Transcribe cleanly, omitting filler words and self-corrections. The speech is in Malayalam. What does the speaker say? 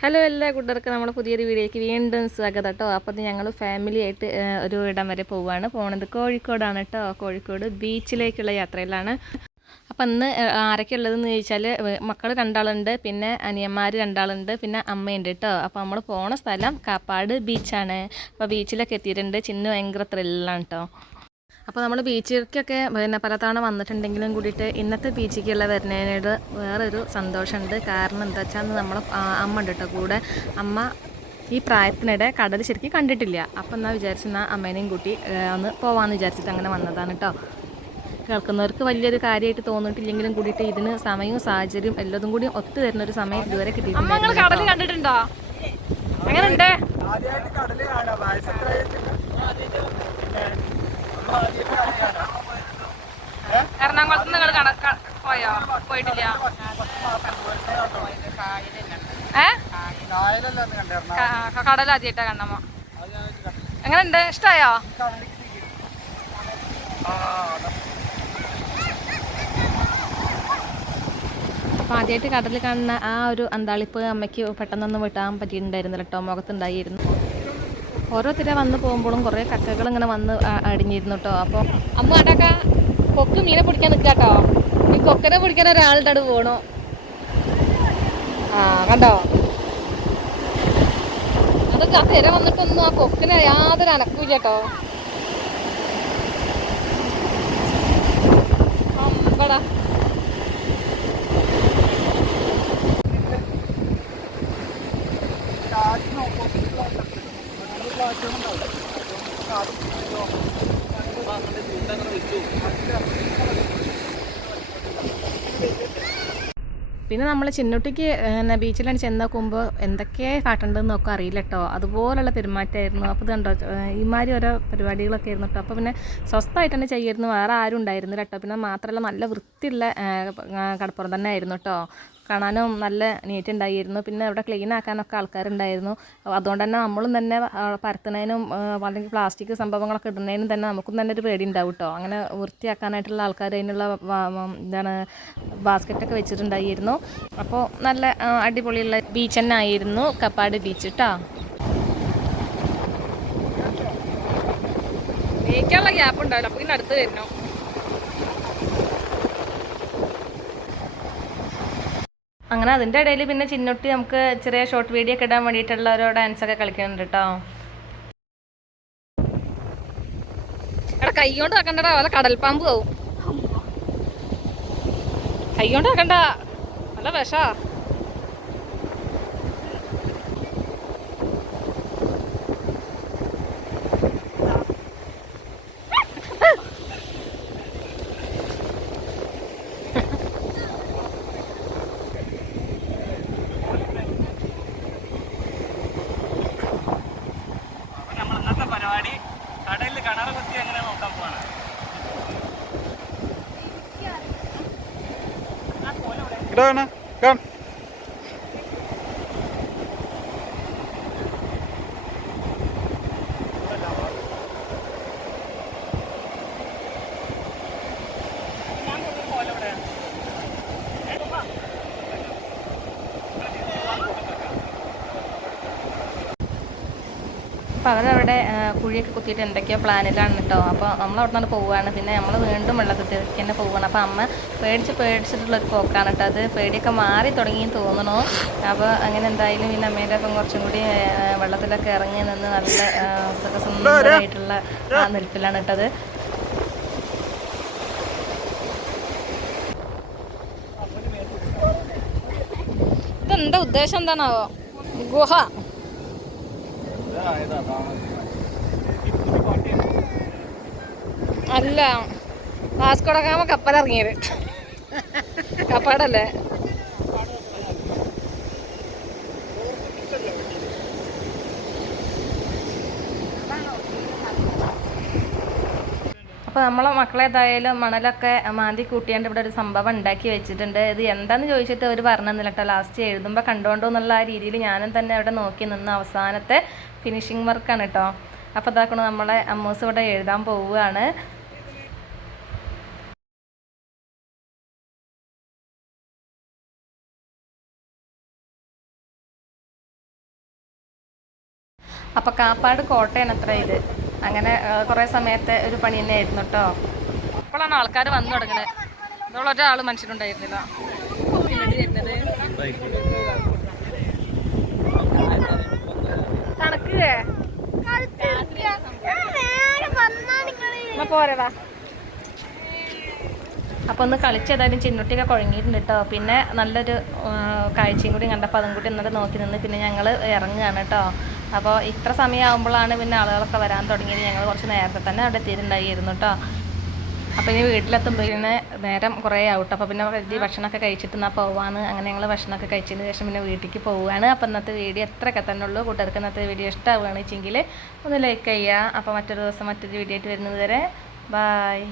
ഹലോ എല്ലാ കൂട്ടർക്കും നമ്മുടെ പുതിയൊരു വീഡിയോയ്ക്ക് വീണ്ടും സ്വാഗതം കേട്ടോ. അപ്പോൾ ഞങ്ങൾ ഫാമിലി ആയിട്ട് ഒരു ഇടം വരെ പോവുകയാണ്. പോകുന്നത് കോഴിക്കോടാണ് കേട്ടോ. കോഴിക്കോട് ബീച്ചിലേക്കുള്ള യാത്രയിലാണ്. അപ്പം ഇന്ന് ആരൊക്കെ ഉള്ളതെന്ന് ചോദിച്ചാൽ മക്കൾ 2 ആളുണ്ട്, പിന്നെ അനിയന്മാർ 2 ആളുണ്ട്, പിന്നെ അമ്മയുണ്ട് കേട്ടോ. അപ്പോൾ നമ്മൾ പോണ സ്ഥലം കാപ്പാട് ബീച്ചാണ്. അപ്പോൾ ബീച്ചിലൊക്കെ എത്തിയിട്ടുണ്ട്. ചിന്നു ഭയങ്കര ത്രില്ലാണ് കേട്ടോ. അപ്പോൾ നമ്മൾ ബീച്ചിലേക്കൊക്കെ പിന്നെ പലതവണ വന്നിട്ടുണ്ടെങ്കിലും കൂടിയിട്ട് ഇന്നത്തെ ബീച്ചിലേക്കുള്ള വരുന്നതിനോട് വേറൊരു സന്തോഷമുണ്ട്. കാരണം എന്താ വെച്ചാൽ നമ്മൾ അമ്മ ഉണ്ട് കേട്ടോ കൂടെ. അമ്മ ഈ പ്രായത്തിനിടെ കടൽ ശരിക്കും കണ്ടിട്ടില്ല. അപ്പം എന്നാൽ വിചാരിച്ചെന്നാൽ അമ്മേനെയും കൂട്ടി ഒന്ന് പോകാമെന്ന് വിചാരിച്ചിട്ട് അങ്ങനെ വന്നതാണ് കേട്ടോ. കേൾക്കുന്നവർക്ക് വലിയൊരു കാര്യമായിട്ട് തോന്നിയിട്ടില്ലെങ്കിലും കൂടിയിട്ട് ഇതിന് സമയവും സാഹചര്യവും എല്ലാതും കൂടി ഒത്തു തരുന്നൊരു സമയം ഇതുവരെ കിട്ടിയിട്ടുണ്ട്. കടൽ കണ്ടിട്ടുണ്ടോ? എങ്ങനെയുണ്ട്? എറണാകുളത്ത് നിങ്ങൾ പോയോ? പോയിട്ടില്ല. കടൽ ആദ്യമായിട്ടാ കണ്ണമ്മ. എങ്ങനെയുണ്ട്? ഇഷ്ടായോ? അപ്പോൾ ആദ്യമായിട്ട് കടലിൽ കാണുന്ന ആ ഒരു അന്താളിപ്പ് അമ്മയ്ക്ക് പെട്ടെന്നൊന്നും വിട്ടാൻ പറ്റിയിട്ടുണ്ടായിരുന്നില്ല കേട്ടോ. മുഖത്തുണ്ടായിരുന്നു. ഓരോരുത്തരെ വന്ന് പോകുമ്പോഴും കുറേ കക്കകൾ ഇങ്ങനെ വന്ന് അടിഞ്ഞിരുന്നു കേട്ടോ. അപ്പോൾ അമ്മ അടക്ക കൊക്ക് മീനെ പിടിക്കാൻ നിൽക്കുക കേട്ടോ. ഈ കൊക്കനെ പിടിക്കാൻ ഒരാളുടെ അടുത്ത് പോകണോ? കണ്ടോ? അതൊക്കെ ആ തിര വന്നിട്ടൊന്നും ആ കൊക്കിനെ യാതൊരു അനക്കൂല്ല കേട്ടോ. അമ്പടാ പിന്നെ നമ്മൾ ചിന്നുട്ടിക്ക് ബീച്ചിലാണ് ചെന്ന് നോക്കുമ്പോൾ എന്തൊക്കെ കാട്ടേണ്ടതെന്ന് നോക്കാൻ അറിയില്ല കേട്ടോ. അതുപോലുള്ള പെരുമാറ്റമായിരുന്നു. അപ്പോൾ ഇത് കണ്ടോ, ഇമാതിരി ഓരോ പരിപാടികളൊക്കെ ആയിരുന്നു കേട്ടോ. അപ്പോൾ പിന്നെ സ്വസ്ഥമായിട്ട് തന്നെ ചെയ്യായിരുന്നു. വേറെ ആരും ഉണ്ടായിരുന്നില്ല കേട്ടോ. പിന്നെ മാത്രമല്ല നല്ല വൃത്തിയുള്ള കടപ്പുറം തന്നെ ആയിരുന്നു കേട്ടോ. കാണാനും നല്ല നീറ്റ് ഉണ്ടായിരുന്നു. പിന്നെ ഇവിടെ ക്ലീൻ ആക്കാനൊക്കെ ആൾക്കാരുണ്ടായിരുന്നു. അതുകൊണ്ട് തന്നെ നമ്മളും തന്നെ പരത്തുന്നതിനും അല്ലെങ്കിൽ പ്ലാസ്റ്റിക് സംഭവങ്ങളൊക്കെ ഇടുന്നതിനും തന്നെ നമുക്കും തന്നെ ഒരു പേടി ഉണ്ടാവും കേട്ടോ. അങ്ങനെ വൃത്തിയാക്കാനായിട്ടുള്ള ആൾക്കാർ അതിനുള്ള എന്താണ് ബാസ്ക്കറ്റൊക്കെ വെച്ചിട്ടുണ്ടായിരുന്നു. അപ്പോൾ നല്ല അടിപൊളിയുള്ള ബീച്ച് തന്നെ ആയിരുന്നു കപ്പാട് ബീച്ച് കേട്ടോ. നീക്കാനുള്ള ഗ്യാപ്പ് ഉണ്ടാവില്ല. അപ്പോൾ ഇതിന് അടുത്ത് വരുന്നു. അങ്ങനെ അതിൻ്റെ ഇടയിൽ പിന്നെ ചിന്നുട്ടി നമുക്ക് ചെറിയ ഷോർട്ട് വീഡിയോ ഒക്കെ ഇടാൻ വേണ്ടിയിട്ടുള്ള ഓരോ ഡാൻസൊക്കെ കളിക്കുന്നുണ്ട് കേട്ടോ. എടാ കൈ കൊണ്ട് വെക്കണ്ടടാ, വല്ല കടൽപ്പാമ്പ് ആവും. കൈ കൊണ്ട് വെക്കണ്ട, നല്ല വിഷാ. കടലിൽ കിണർ കുത്തി എങ്ങനെ നോക്കാൻ പോവാണ്. അപ്പോൾ അവരവിടെ കുഴിയൊക്കെ കുത്തിയിട്ട് എന്തൊക്കെയോ പ്ലാനിലാണ് കേട്ടോ. അപ്പോൾ നമ്മൾ അവിടെ നിന്ന് പോവുകയാണ്. പിന്നെ നമ്മൾ വീണ്ടും വെള്ളത്തിൽ തന്നെ പോവുകയാണ്. അപ്പോൾ അമ്മ പേടിച്ചിട്ടുള്ളൊരു പോക്കാണ് കേട്ടോ. അത് പേടിയൊക്കെ മാറി തുടങ്ങി തോന്നണു. അപ്പോൾ അങ്ങനെ എന്തായാലും പിന്നെ അമ്മേൻ്റെ ഒപ്പം കുറച്ചും കൂടി വെള്ളത്തിലൊക്കെ ഇറങ്ങി നിന്ന് നല്ല സുഖസുന്ദരമായിട്ടുള്ള നിൽപ്പിലാണ് കേട്ടത്. ഇതെന്താ ഉദ്ദേശം എന്താണാവോ? ഗുഹ അല്ല, വാസ്കോ ഡ ഗാമ കപ്പലിറങ്ങിയത്. കപ്പാടല്ലേ? അപ്പോൾ നമ്മളെ മക്കളേതായാലും മണലൊക്കെ മാന്തി കൂട്ടിയാണ്ട് ഇവിടെ ഒരു സംഭവം ഉണ്ടാക്കി വെച്ചിട്ടുണ്ട്. ഇത് എന്താണെന്ന് ചോദിച്ചിട്ട് അവർ പറഞ്ഞില്ല കേട്ടോ. ലാസ്റ്റ് എഴുതുമ്പോൾ കണ്ടോണ്ടോ എന്നുള്ള ആ രീതിയിൽ ഞാനും തന്നെ അവിടെ നോക്കി നിന്ന് അവസാനത്തെ ഫിനിഷിങ് വർക്കാണ് കേട്ടോ. അപ്പോൾ ഇതാക്കണം നമ്മളെ അമ്മൂസ് ഇവിടെ എഴുതാൻ പോവുകയാണ്. അപ്പോൾ കാപ്പാട് കോട്ടയാണ് അത്ര ഇത്. അങ്ങനെ കുറേ സമയത്തെ ഒരു പണി തന്നെ ആയിരുന്നു കേട്ടോ. അപ്പോഴാണ് ആൾക്കാർ വന്നു തുടങ്ങുന്നത്. ഇതുള്ള ഒരാൾ മനുഷ്യനുണ്ടായിരുന്നില്ല. തണുക്കേ പോരവാ. അപ്പോൾ ഒന്ന് കളിച്ചേതായാലും ചിന്നുട്ടിയൊക്കെ കുഴങ്ങിയിട്ടുണ്ട് കേട്ടോ. പിന്നെ നല്ലൊരു കാഴ്ചയും കൂടി കണ്ടപ്പോൾ അതും കൂടി എന്നിട്ട് നോക്കി നിന്ന് പിന്നെ ഞങ്ങൾ ഇറങ്ങുകയാണ് കേട്ടോ. അപ്പോൾ ഇത്ര സമയമാകുമ്പോഴാണ് പിന്നെ ആളുകളൊക്കെ വരാൻ തുടങ്ങിയത്. ഞങ്ങൾ കുറച്ച് നേരത്തെ തന്നെ അവിടെ എത്തിയിട്ടുണ്ടായിരുന്നു കേട്ടോ. അപ്പോൾ ഇനി വീട്ടിലെത്തുമ്പോഴേ നേരം കുറേ ആവട്ടെ. അപ്പോൾ പിന്നെ ഭക്ഷണമൊക്കെ കഴിച്ചിട്ട് എന്നാൽ പോവാന്ന്. അങ്ങനെ ഞങ്ങൾ ഭക്ഷണമൊക്കെ കഴിച്ചതിന് ശേഷം പിന്നെ വീട്ടിലേക്ക് പോവുകയാണ്. അപ്പോൾ ഇന്നത്തെ വീഡിയോ എത്രയൊക്കെ തന്നെ ഉള്ളൂ. കൂട്ടുകാർക്ക് ഇന്നത്തെ വീഡിയോ ഇഷ്ടമാവുകയാണെന്ന് വെച്ചെങ്കിൽ ഒന്ന് ലൈക്ക് ചെയ്യുക. അപ്പോൾ മറ്റൊരു ദിവസം മറ്റൊരു വീഡിയോ ആയിട്ട് വരുന്നത് വരെ ബായ്.